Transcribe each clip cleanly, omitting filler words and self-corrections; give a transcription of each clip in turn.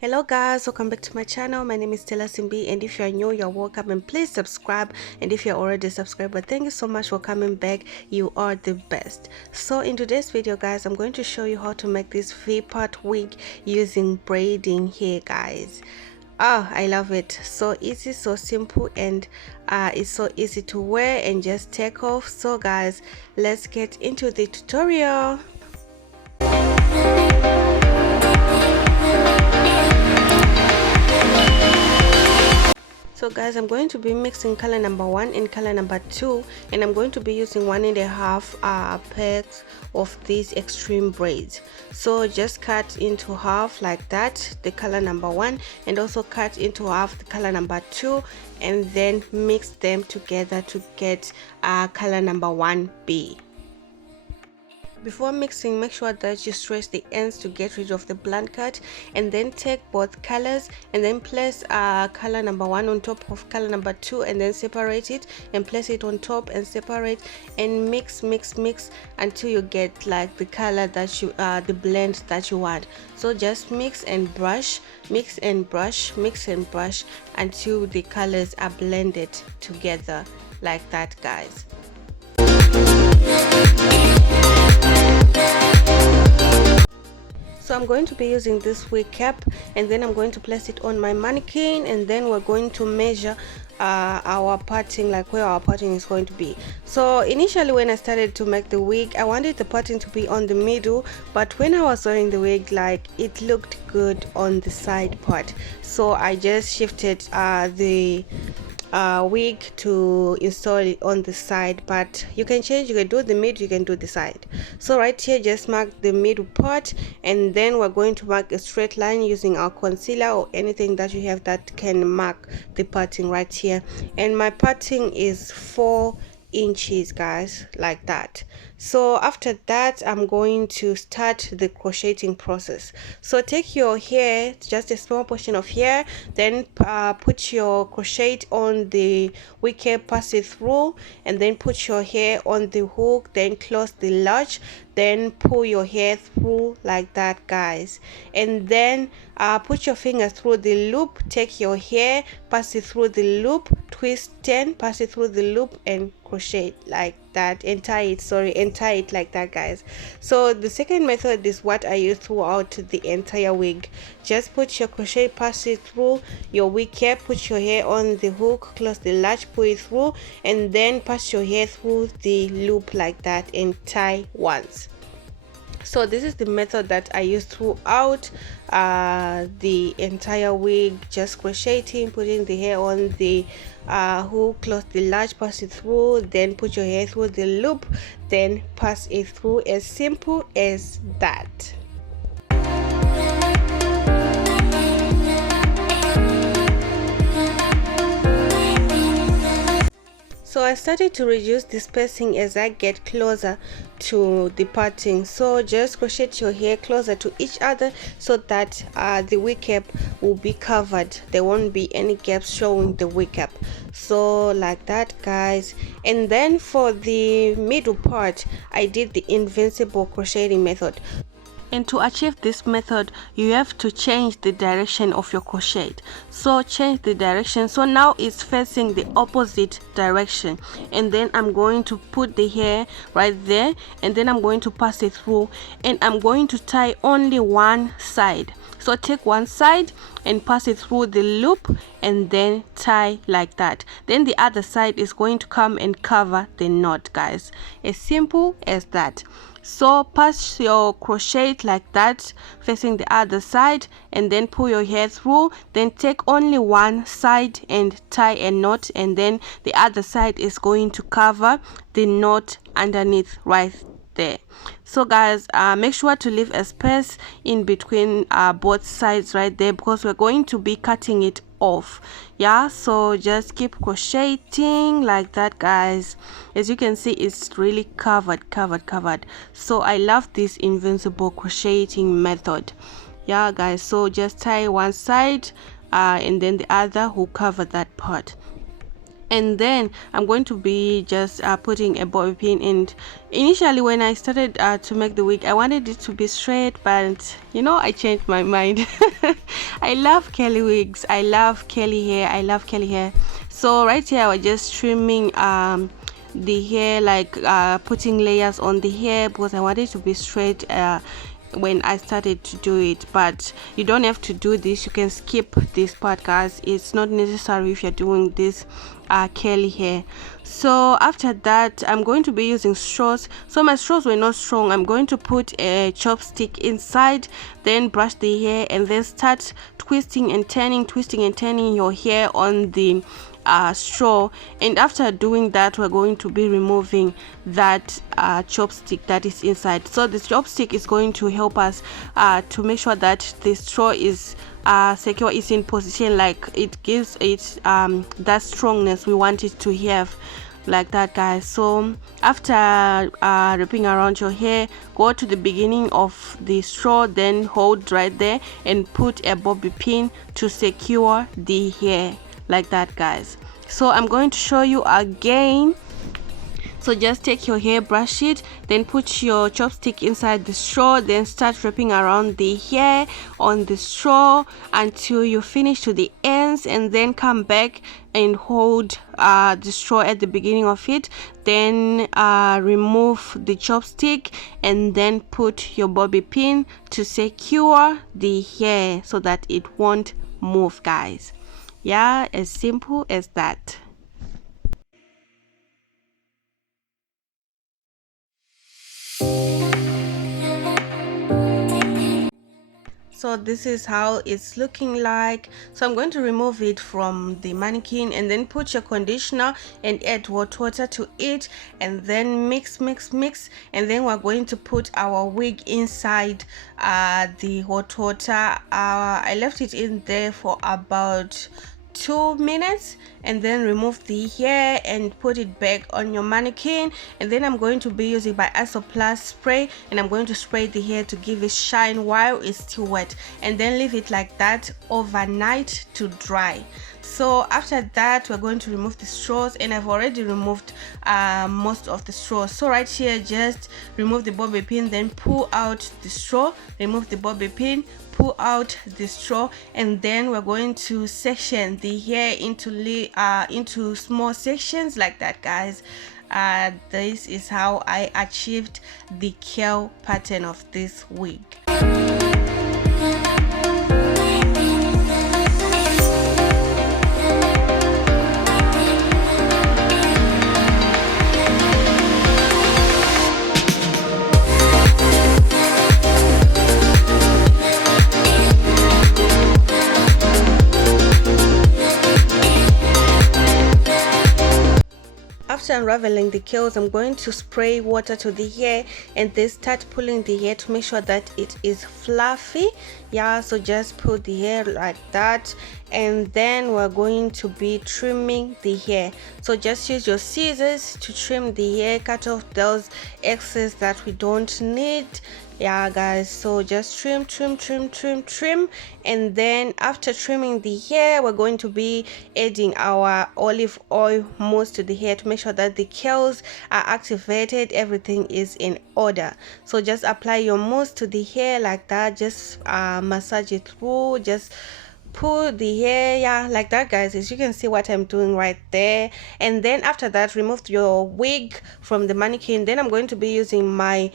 Hello guys, welcome back to my channel. My name is Stella Simbi, and if you are new, you're welcome, and please subscribe. And if you're already subscribed, thank you so much for coming back. You are the best. So in today's video guys, I'm going to show you how to make this V-part wig using braiding here guys. Oh, I love it. So easy, so simple, and it's so easy to wear and just take off. So guys, let's get into the tutorial. So guys, I'm going to be mixing color number 1 and color number 2, and I'm going to be using 1.5 pairs of these extreme braids. So just cut into half like that, the color number 1, and also cut into half the color number 2, and then mix them together to get color number 1B. Before mixing, make sure that you stretch the ends to get rid of the blunt cut, and then take both colors and then place color number 1 on top of color number 2, and then separate it and place it on top and separate, and mix until you get like the color that you the blend that you want. So just mix and brush, mix and brush, mix and brush until the colors are blended together like that guys. So I'm going to be using this wig cap, and then I'm going to place it on my mannequin, and then we're going to measure our parting, like where our parting is going to be. So initially when I started to make the wig, I wanted the parting to be on the middle, but when I was wearing the wig, like it looked good on the side part, so I just shifted the wig to install it on the side. But you can change, you can do the mid, you can do the side. So right here, just mark the middle part, and then we're going to mark a straight line using our concealer or anything that you have that can mark the parting right here. And my parting is 4 inches guys, like that. So after that, I'm going to start the crocheting process. So take your hair, just a small portion of hair, then put your crochet on the wig, pass it through, and then put your hair on the hook, then close the latch, then pull your hair through like that guys, and then put your finger through the loop, take your hair, pass it through the loop, twist 10, pass it through the loop, and crochet like that, and tie it like that guys. So the second method is what I use throughout the entire wig. Just put your crochet, pass it through your wig cap, put your hair on the hook, close the latch, pull it through, and then pass your hair through the loop like that and tie once. So this is the method that I use throughout the entire wig, just crocheting, putting the hair on the hook, close the latch, pass it through, then put your hair through the loop, then pass it through. As simple as that. So I started to reduce the spacing as I get closer to the parting. So just crochet your hair closer to each other so that the wig cap will be covered. There won't be any gaps showing the wig cap. So like that guys. And then for the middle part, I did the invincible crocheting method. And to achieve this method, you have to change the direction of your crochet. So change the direction, so now it's facing the opposite direction, and then I'm going to put the hair right there, and then I'm going to pass it through, and I'm going to tie only one side. So take one side and pass it through the loop, and then tie like that. Then the other side is going to come and cover the knot guys. As simple as that. So pass your crochet like that, facing the other side, and then pull your hair through, then take only one side and tie a knot, and then the other side is going to cover the knot underneath right there. So guys, make sure to leave a space in between both sides right there, because we're going to be cutting it off. Yeah, so just keep crocheting like that guys. As you can see, it's really covered. So I love this invincible crocheting method. Yeah guys, so just tie one side and then the other will cover that part. and then I'm going to be just putting a bobby pin. And initially when I started to make the wig, I wanted it to be straight, but you know, I changed my mind. I love curly wigs, I love curly hair, I love curly hair. So right here I was just trimming the hair, like putting layers on the hair, because I wanted it to be straight when I started to do it. But you don't have to do this, you can skip this part, guys. It's not necessary if you're doing this curly hair. So after that, I'm going to be using straws. So my straws were not strong. I'm going to put a chopstick inside, then brush the hair, and then start twisting and turning your hair on the straw. And after doing that, we're going to be removing that chopstick that is inside. So this chopstick is going to help us to make sure that the straw is secure, is in position, like it gives it that strongness we want it to have, like that, guys. So after wrapping around your hair, go to the beginning of the straw, then hold right there and put a bobby pin to secure the hair, like that, guys. So I'm going to show you again. So just take your hair, brush it, then put your chopstick inside the straw, then start wrapping around the hair on the straw until you finish to the ends, and then come back and hold the straw at the beginning of it, then remove the chopstick, and then put your bobby pin to secure the hair so that it won't move, guys. Yeah, as simple as that. So this is how it's looking like. So I'm going to remove it from the mannequin, and then put your conditioner and add hot water to it, and then mix, and then we're going to put our wig inside the hot water. I left it in there for about 2 minutes, and then remove the hair and put it back on your mannequin. And then I'm going to be using my Isoplast spray, and I'm going to spray the hair to give it shine while it's still wet, and then leave it like that overnight to dry. So after that, we're going to remove the straws, and I've already removed most of the straws. So right here, just remove the bobby pin, then pull out the straw, remove the bobby pin, pull out the straw, and then we're going to section the hair into small sections, like that, guys. This is how I achieved the curl pattern of this wig. After unraveling the curls, I'm going to spray water to the hair, and then start pulling the hair to make sure that it is fluffy. Yeah, so just pull the hair like that, and then we're going to be trimming the hair. So just use your scissors to trim the hair, cut off those excess that we don't need. Yeah, guys, so just trim, and then after trimming the hair, we're going to be adding our olive oil mousse to the hair to make sure that the curls are activated, everything is in order. So just apply your mousse to the hair like that, just massage it through, just pull the hair, yeah, like that, guys. As you can see what I'm doing right there. And then after that, remove your wig from the mannequin. Then I'm going to be using my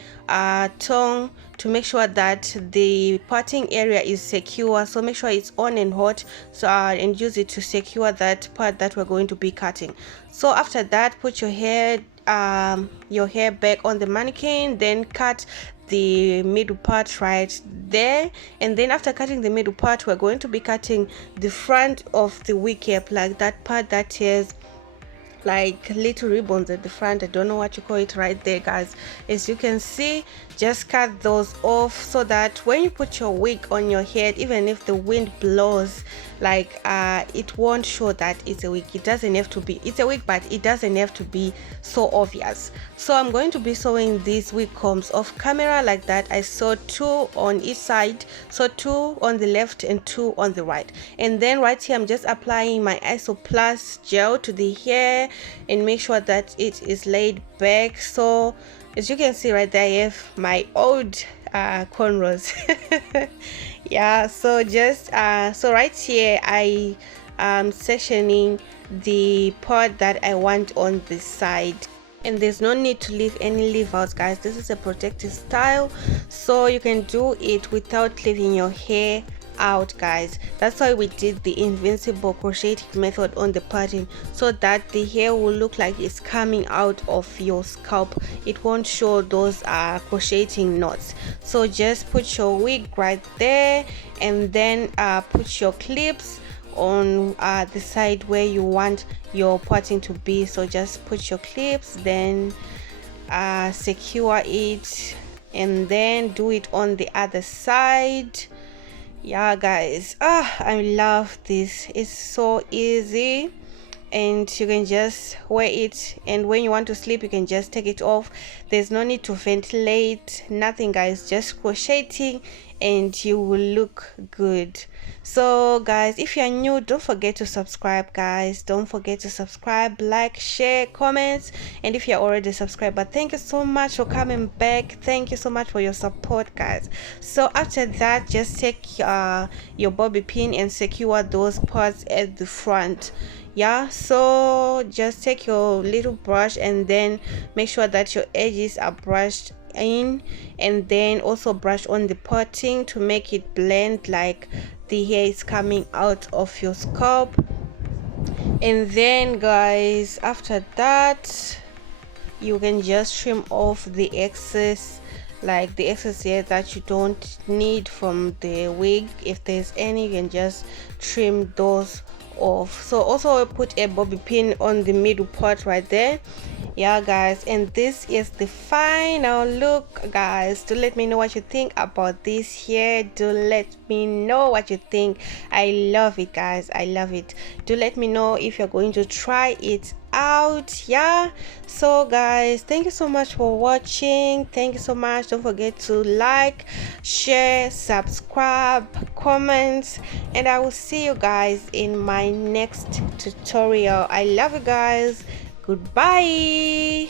tongue to make sure that the parting area is secure. So make sure it's on and hot, so and use it to secure that part that we're going to be cutting. So after that, put your hair back on the mannequin, then cut the middle part right there. And then after cutting the middle part, we're going to be cutting the front of the wig cap, like that part that is like little ribbons at the front. I don't know what you call it right there, guys. As you can see, just cut those off so that when you put your wig on your head, even if the wind blows, like it won't show that it's a wig. It doesn't have to be, it's a wig, but it doesn't have to be so obvious. So I'm going to be sewing these wig combs off camera like that. I sewed 2 on each side, so 2 on the left and 2 on the right, and then right here I'm just applying my Isoplus gel to the hair and make sure that it is laid back. So as you can see right there, I have my old cornrows. Yeah, so just so right here I am sectioning the part that I want on this side, and there's no need to leave any leave outs, guys. This is a protective style, so you can do it without leaving your hair out, guys. That's why we did the invincible crocheting method on the pattern, so that the hair will look like it's coming out of your scalp. It won't show those crocheting knots. So just put your wig right there, and then put your clips on the side where you want your parting to be. So just put your clips, then secure it, and then do it on the other side. Yeah, guys, I love this. It's so easy, and you can just wear it, and when you want to sleep you can just take it off. There's no need to ventilate, nothing, guys. Just crocheting and you will look good. So guys, if you're new, don't forget to subscribe, guys. Don't forget to subscribe, like, share, comments. And if you're already subscribed, but thank you so much for coming back. Thank you so much for your support, guys. So after that, just take your bobby pin and secure those parts at the front. Yeah, so just take your little brush and then make sure that your edges are brushed in, and then also brush on the parting to make it blend, like the hair is coming out of your scalp. And then guys, after that you can just trim off the excess, like the excess hair that you don't need from the wig. If there's any, you can just trim those off. So also put a bobby pin on the middle part right there. Yeah, guys, and this is the final look, guys. Do let me know what you think about this hair. Do let me know what you think. I love it, guys. I love it. Do let me know if you're going to try it out. Yeah, so guys, thank you so much for watching. Thank you so much. Don't forget to like, share, subscribe, comment, and I will see you guys in my next tutorial. I love you guys. Goodbye.